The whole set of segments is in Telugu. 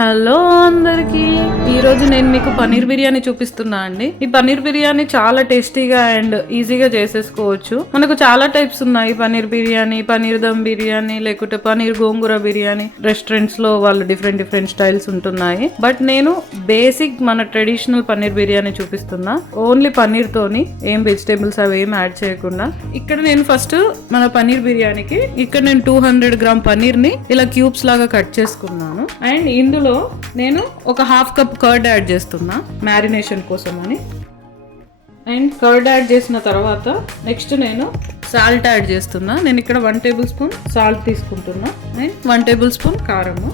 హలో అందరికి, ఈరోజు నేను మీకు పన్నీర్ బిర్యానీ చూపిస్తున్నా అండి. ఈ పన్నీర్ బిర్యానీ చాలా టేస్టీగా అండ్ ఈజీగా చేసేసుకోవచ్చు. మనకు చాలా టైప్స్ ఉన్నాయి. పన్నీర్ బిర్యానీ, పన్నీర్ దమ్ బిర్యానీ, లేకుంటే పన్నీర్ గోంగూర బిర్యానీ. రెస్టారెంట్స్ లో వాళ్ళు డిఫరెంట్ స్టైల్స్ ఉంటున్నాయి. బట్ నేను బేసిక్ మన ట్రెడిషనల్ పన్నీర్ బిర్యానీ చూపిస్తున్నా. ఓన్లీ పన్నీర్ తోని, ఏం వెజిటేబుల్స్ అవి ఏం యాడ్ చేయకుండా. ఇక్కడ నేను ఫస్ట్ మన పన్నీర్ బిర్యానీకి ఇక్కడ నేను 200 గ్రామ్ పన్నీర్ ని ఇలా క్యూబ్స్ లాగా కట్ చేసుకున్నాను. అండ్ ఇందులో నేను ఒక హాఫ్ కప్ కర్డ్ యాడ్ చేస్తున్నా మ్యారినేషన్ కోసం అని. అండ్ కర్డ్ యాడ్ చేసిన తర్వాత నెక్స్ట్ నేను సాల్ట్ యాడ్ చేస్తున్నా. నేను ఇక్కడ 1 టేబుల్ స్పూన్ సాల్ట్ తీసుకుంటున్నా. అండ్ 1 టేబుల్ స్పూన్ కారము,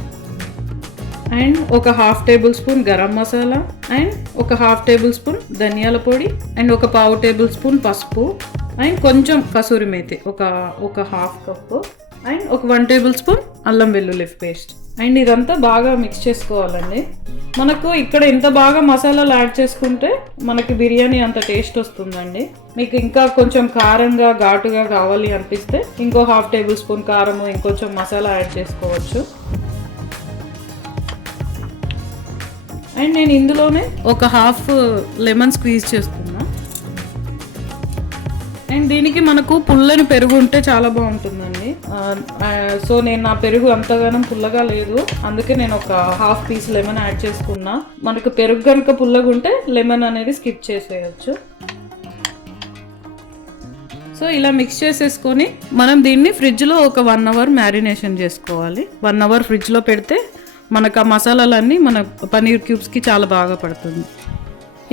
అండ్ ఒక half table spoon garam masala, and ఒక హాఫ్ టేబుల్ స్పూన్ ధనియాల పొడి, అండ్ ఒక పావు టేబుల్ స్పూన్ పసుపు, అండ్ కొంచెం కసూరి మేతి ఒక హాఫ్ కప్పు, అండ్ ఒక 1 టేబుల్ స్పూన్ అల్లం వెల్లుల్లి పేస్ట్. అండ్ ఇదంతా బాగా మిక్స్ చేసుకోవాలండి. మనకు ఇక్కడ ఎంత బాగా మసాలాలు యాడ్ చేసుకుంటే మనకి బిర్యానీ అంత టేస్ట్ వస్తుందండి. మీకు ఇంకా కొంచెం కారంగా ఘాటుగా కావాలి అనిపిస్తే ఇంకో హాఫ్ టేబుల్ స్పూన్ కారము, ఇంకొంచెం మసాలా యాడ్ చేసుకోవచ్చు. అండ్ నేను ఇందులోనే ఒక హాఫ్ లెమన్ స్క్వీజ్ చేస్తున్నా. అండ్ దీనికి మనకు పుల్లని పెరుగు ఉంటే చాలా బాగుంటుందండి. సో నేను నా పెరుగు అంతగానం పుల్లగా లేదు, అందుకే నేను ఒక హాఫ్ పీస్ లెమన్ యాడ్ చేసుకున్నా. మనకు పెరుగు కనుక పుల్లగా ఉంటే లెమన్ అనేది స్కిప్ చేసేయచ్చు. సో ఇలా మిక్స్ చేసేసుకొని మనం దీన్ని ఫ్రిడ్జ్లో ఒక 1 అవర్ మ్యారినేషన్ చేసుకోవాలి. 1 అవర్ ఫ్రిడ్జ్లో పెడితే మనకు ఆ మసాలాలన్నీ మన పన్నీర్ క్యూబ్స్కి చాలా బాగా పడుతుంది.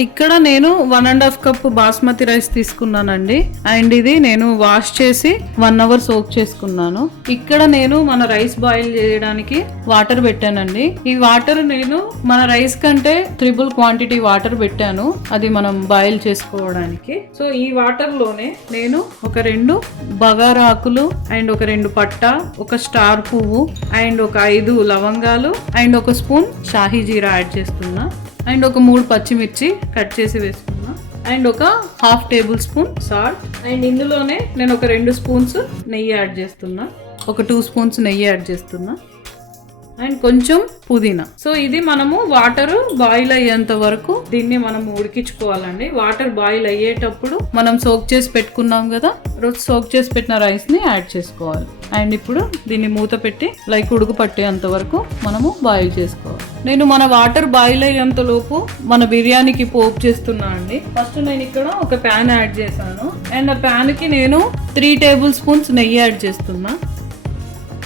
ఇక్కడ నేను 1.5 కప్ బాస్మతి రైస్ తీసుకున్నానండి. అండ్ ఇది నేను వాష్ చేసి 1 అవర్ సోక్ చేసుకున్నాను. ఇక్కడ నేను మన రైస్ బాయిల్ చేయడానికి వాటర్ పెట్టానండి. ఈ వాటర్ నేను మన రైస్ కంటే 3 క్వాంటిటీ వాటర్ పెట్టాను, అది మనం బాయిల్ చేసుకోవడానికి. సో ఈ వాటర్ లోనే నేను ఒక 2 బగారా ఆకులు, అండ్ ఒక 2 పట్టా, ఒక స్టార్ పువ్వు, అండ్ ఒక 5 లవంగాలు, అండ్ ఒక స్పూన్ షాహీ జీరా యాడ్ చేస్తున్నా. అండ్ ఒక 3 పచ్చిమిర్చి కట్ చేసి వేసుకున్నా. అండ్ ఒక half table spoon salt. And ఇందులోనే నేను ఒక 2 స్పూన్స్ నెయ్యి యాడ్ చేస్తున్నా, ఒక 2 స్పూన్స్ నెయ్యి యాడ్ చేస్తున్నా. అండ్ కొంచెం పుదీనా. సో ఇది మనము వాటర్ బాయిల్ అయ్యేంత వరకు దీన్ని మనం ఉడికించుకోవాలండి. వాటర్ బాయిల్ అయ్యేటప్పుడు మనం సోక్ చేసి పెట్టుకున్నాం కదా, సోక్ చేసి పెట్టిన రైస్ ని యాడ్ చేసుకోవాలి. అండ్ ఇప్పుడు దీన్ని మూత పెట్టి లైక్ ఉడుకు పట్టేంత వరకు మనము బాయిల్ చేసుకోవాలి. నేను మన వాటర్ బాయిల్ అయ్యేంత లోపు మన బిర్యానీకి పోపు చేస్తున్నా అండి. ఫస్ట్ నేను ఇక్కడ ఒక ప్యాన్ యాడ్ చేశాను. అండ్ ఆ ప్యాన్ కి నేను 3 టేబుల్ స్పూన్స్ నెయ్యి యాడ్ చేస్తున్నా.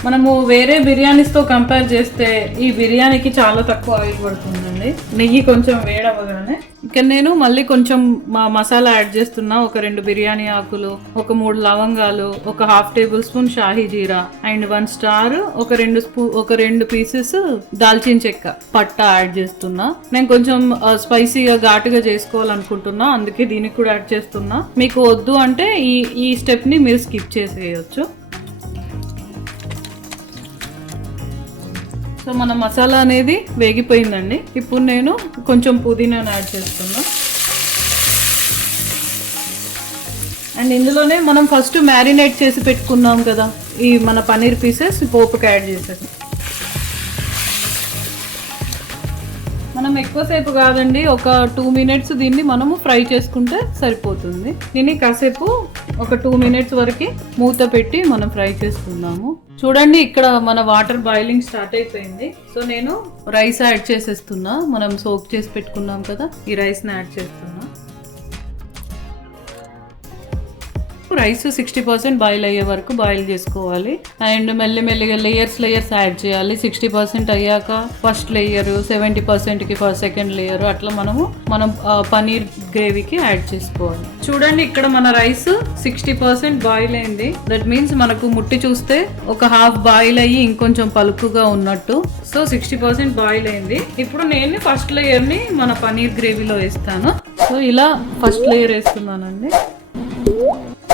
మనము వేరే బిర్యానీస్తో కంపేర్ చేస్తే ఈ బిర్యానీకి చాలా తక్కువ ఆయిల్ పడుతుందండి. నెయ్యి కొంచెం వేడవగానే ఇక్కడ నేను మళ్ళీ కొంచెం మసాలా యాడ్ చేస్తున్నా. ఒక 2 బిర్యానీ ఆకులు, ఒక 3 లవంగాలు, ఒక half table spoon Shahi jeera, and 1 star, ఒక 2 పీసెస్ దాల్చిన చెక్క పట్టా యాడ్ చేస్తున్నా. నేను కొంచెం స్పైసీగా ఘాటుగా చేసుకోవాలనుకుంటున్నా, అందుకే దీనికి కూడా యాడ్ చేస్తున్నా. మీకు వద్దు అంటే ఈ స్టెప్ ని మీరు స్కిప్ చేసేయచ్చు. సో మన మసాలా అనేది వేగిపోయిందండి. ఇప్పుడు నేను కొంచెం పుదీనాను యాడ్ చేస్తున్నా. అండ్ ఇందులోనే మనం ఫస్ట్ మ్యారినేట్ చేసి పెట్టుకున్నాం కదా ఈ మన పన్నీర్ పీసెస్ పోపుకి యాడ్ చేసేసి, మనం ఎక్కువసేపు కాదండి, ఒక 2 మినిట్స్ దీన్ని మనము ఫ్రై చేసుకుంటే సరిపోతుంది. దీన్ని కాసేపు ఒక 2 మినిట్స్ వరకు మూత పెట్టి మనం ఫ్రై చేసుకుందాము. చూడండి ఇక్కడ మన వాటర్ బాయిలింగ్ స్టార్ట్ అయిపోయింది. సో నేను రైస్ యాడ్ చేసేస్తున్నా. మనం సోక్ చేసి పెట్టుకున్నాం కదా, ఈ రైస్ని యాడ్ చేస్తున్నా. రైస్ 60% బాయిల్ అయ్యే వరకు బాయిల్ చేసుకోవాలి. అండ్ మెల్లిమెల్లిగా లేయర్స్ యాడ్ చేయాలి. 60% అయ్యాక ఫస్ట్ లేయర్, 70%కి సెకండ్ లేయర్, అట్లా మనం పన్నీర్ గ్రేవీకి యాడ్ చేసుకోవాలి. చూడండి ఇక్కడ మన రైస్ 60% బాయిల్ అయింది. దట్ మీన్స్ మనకు ముట్టి చూస్తే ఒక హాఫ్ బాయిల్ అయ్యి ఇంకొంచెం పలుకుగా ఉన్నట్టు. సో 60% బాయిల్ అయింది. ఇప్పుడు నేను ఫస్ట్ లేయర్ ని మన పన్నీర్ గ్రేవీలో వేస్తాను. సో ఇలా ఫస్ట్ లేయర్ వేస్తున్నానండి.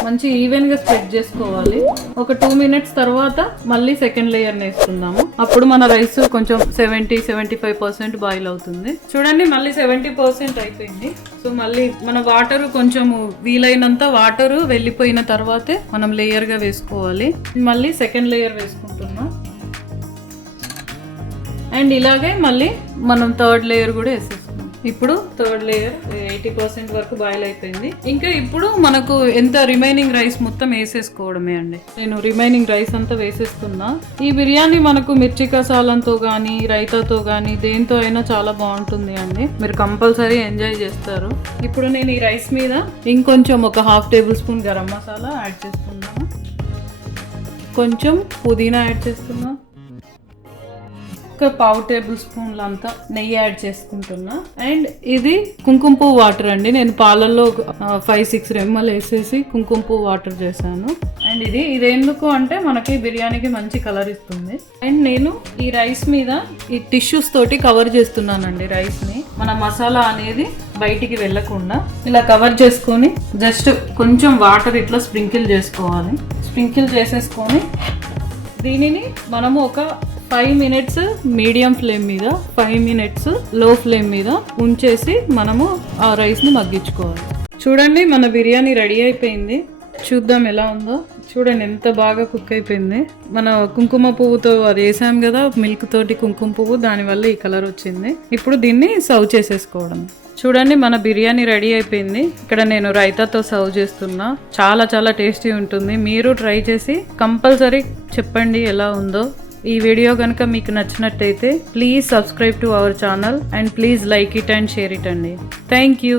మంచి ఈవెన్ గా స్ప్రెడ్ చేసుకోవాలి. ఒక 2 మినిట్స్ తర్వాత మళ్ళీ సెకండ్ లేయర్ వేసుకుందాము. అప్పుడు మన రైస్ కొంచెం 70-75% బాయిల్ అవుతుంది. చూడండి మళ్ళీ 70% అయిపోయింది. సో మళ్ళీ మన వాటర్ కొంచెం వీలైనంత వాటర్ వెళ్ళిపోయిన తర్వాతే మనం లేయర్ గా వేసుకోవాలి. మళ్ళీ సెకండ్ లేయర్ వేసుకుంటున్నాం. అండ్ ఇలాగే మళ్ళీ మనం థర్డ్ లేయర్ కూడా వేసేసుకున్నాం. ఇప్పుడు థర్డ్ లేయర్ 80% వరకు బాయిల్ అయిపోయింది. ఇంకా ఇప్పుడు మనకు ఎంత రిమైనింగ్ రైస్ మొత్తం వేసేసుకోవడమే అండి. నేను రిమైనింగ్ రైస్ అంతా వేసేస్తున్నా. ఈ బిర్యానీ మనకు మిర్చి కసాలంతో కానీ రైతాతో కానీ దేంతో అయినా చాలా బాగుంటుంది అండి. మీరు కంపల్సరీ ఎంజాయ్ చేస్తారు. ఇప్పుడు నేను ఈ రైస్ మీద ఇంకొంచెం ఒక 1/2 table spoon garam masala add చేస్తున్నాను. కొంచెం పుదీనా యాడ్ చేస్తున్నా. ఒక 1/2 టేబుల్ స్పూన్ల అంతా నెయ్యి యాడ్ చేసుకుంటున్నా. అండ్ ఇది కుంకుమ పువ్వు వాటర్ అండి. నేను పాలల్లో 5-6 రెమ్మలు వేసేసి కుంకుమ పువ్వు వాటర్ చేశాను. అండ్ ఇది ఎందుకు అంటే మనకి బిర్యానీకి మంచి కలర్ ఇస్తుంది. అండ్ నేను ఈ రైస్ మీద ఈ టిష్యూస్ తోటి కవర్ చేస్తున్నానండి రైస్ని. మన మసాలా అనేది బయటికి వెళ్ళకుండా ఇలా కవర్ చేసుకొని జస్ట్ కొంచెం వాటర్ ఇట్లా స్ప్రింకిల్ చేసుకోవాలి. స్ప్రింకిల్ చేసేసుకొని దీనిని మనము ఒక 5 మినిట్స్ మీడియం ఫ్లేమ్ మీద 5 మినిట్స్ లో ఫ్లేమ్ మీద ఉంచేసి మనము ఆ రైస్ని మగ్గించుకోవాలి. చూడండి మన బిర్యానీ రెడీ అయిపోయింది. చూద్దాం ఎలా ఉందో. చూడండి ఎంత బాగా కుక్ అయిపోయింది. మన కుంకుమ పువ్వుతో అది వేసాం కదా, మిల్క్ తోటి కుంకుమ పువ్వు, దానివల్ల ఈ కలర్ వచ్చింది. ఇప్పుడు దీన్ని సర్వ్ చేసేసుకోవడం. చూడండి మన బిర్యానీ రెడీ అయిపోయింది. ఇక్కడ నేను రైతాతో సర్వ్ చేస్తున్నా. చాలా చాలా టేస్టీ ఉంటుంది. మీరు ట్రై చేసి కంపల్సరీ చెప్పండి ఎలా ఉందో. ఈ వీడియో కనుక మీకు నచ్చినట్టయితే please subscribe to our channel and please like it and share it అండి. Thank you.